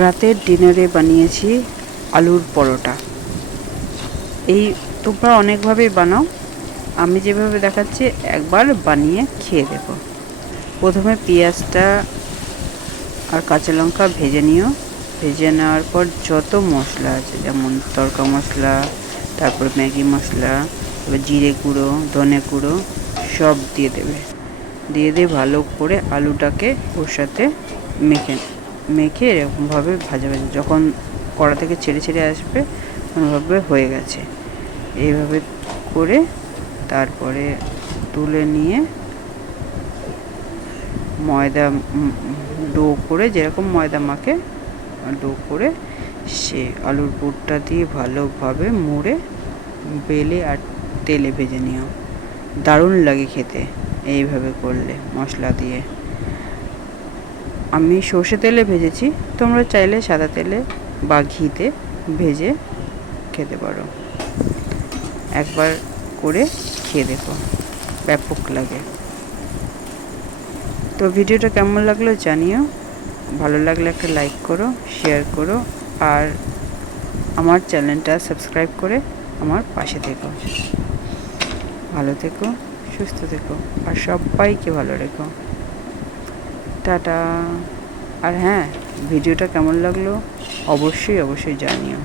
রাতের ডিনারে বানিয়েছি আলুর পরোটা। এই তোমরা অনেকভাবেই বানাও, আমি যেভাবে দেখাচ্ছি একবার বানিয়ে খেয়ে দেখো। প্রথমে পেঁয়াজটা আর কাঁচা লঙ্কা ভেজে নিও। ভেজে নেওয়ার পর যত মশলা আছে, যেমন তড়কা মশলা, তারপর ম্যাগি মশলা, তারপর জিরে গুঁড়ো, ধনে গুঁড়ো সব দিয়ে দেবে। দিয়ে ভালো করে আলুটাকে ওর সাথে মেখে এরকমভাবে ভাজা যখন কড়া থেকে ছেড়ে আসবে ওইভাবে হয়ে গেছে। এইভাবে করে তারপরে তুলে নিয়ে ময়দা ডো করে, যেরকম ময়দা মাখে ডো করে সে আলুর পুরটা দিয়ে ভালোভাবে মুড়ে বেলে আর তেলে ভেজে নিও। দারুণ লাগে খেতে এইভাবে করলে মশলা দিয়ে। আমি সর্ষে তেলে ভেজেছি, তোমরা চাইলে সাদা তেলে বা ঘিতে ভেজে খেতে পারো। একবার করে খেয়ে দেখো, ব্যাপক লাগে। তো ভিডিওটা কেমন লাগলো জানিও। ভালো লাগলে একটা লাইক করো, শেয়ার করো, আর আমার চ্যানেলটা সাবস্ক্রাইব করে আমার পাশে থেকো। ভালো থেকো, সুস্থ থেকো, আর সবাইকে ভালো রেখো। টাটা। আর হ্যাঁ, ভিডিওটা কেমন লাগলো অবশ্যই জানিও।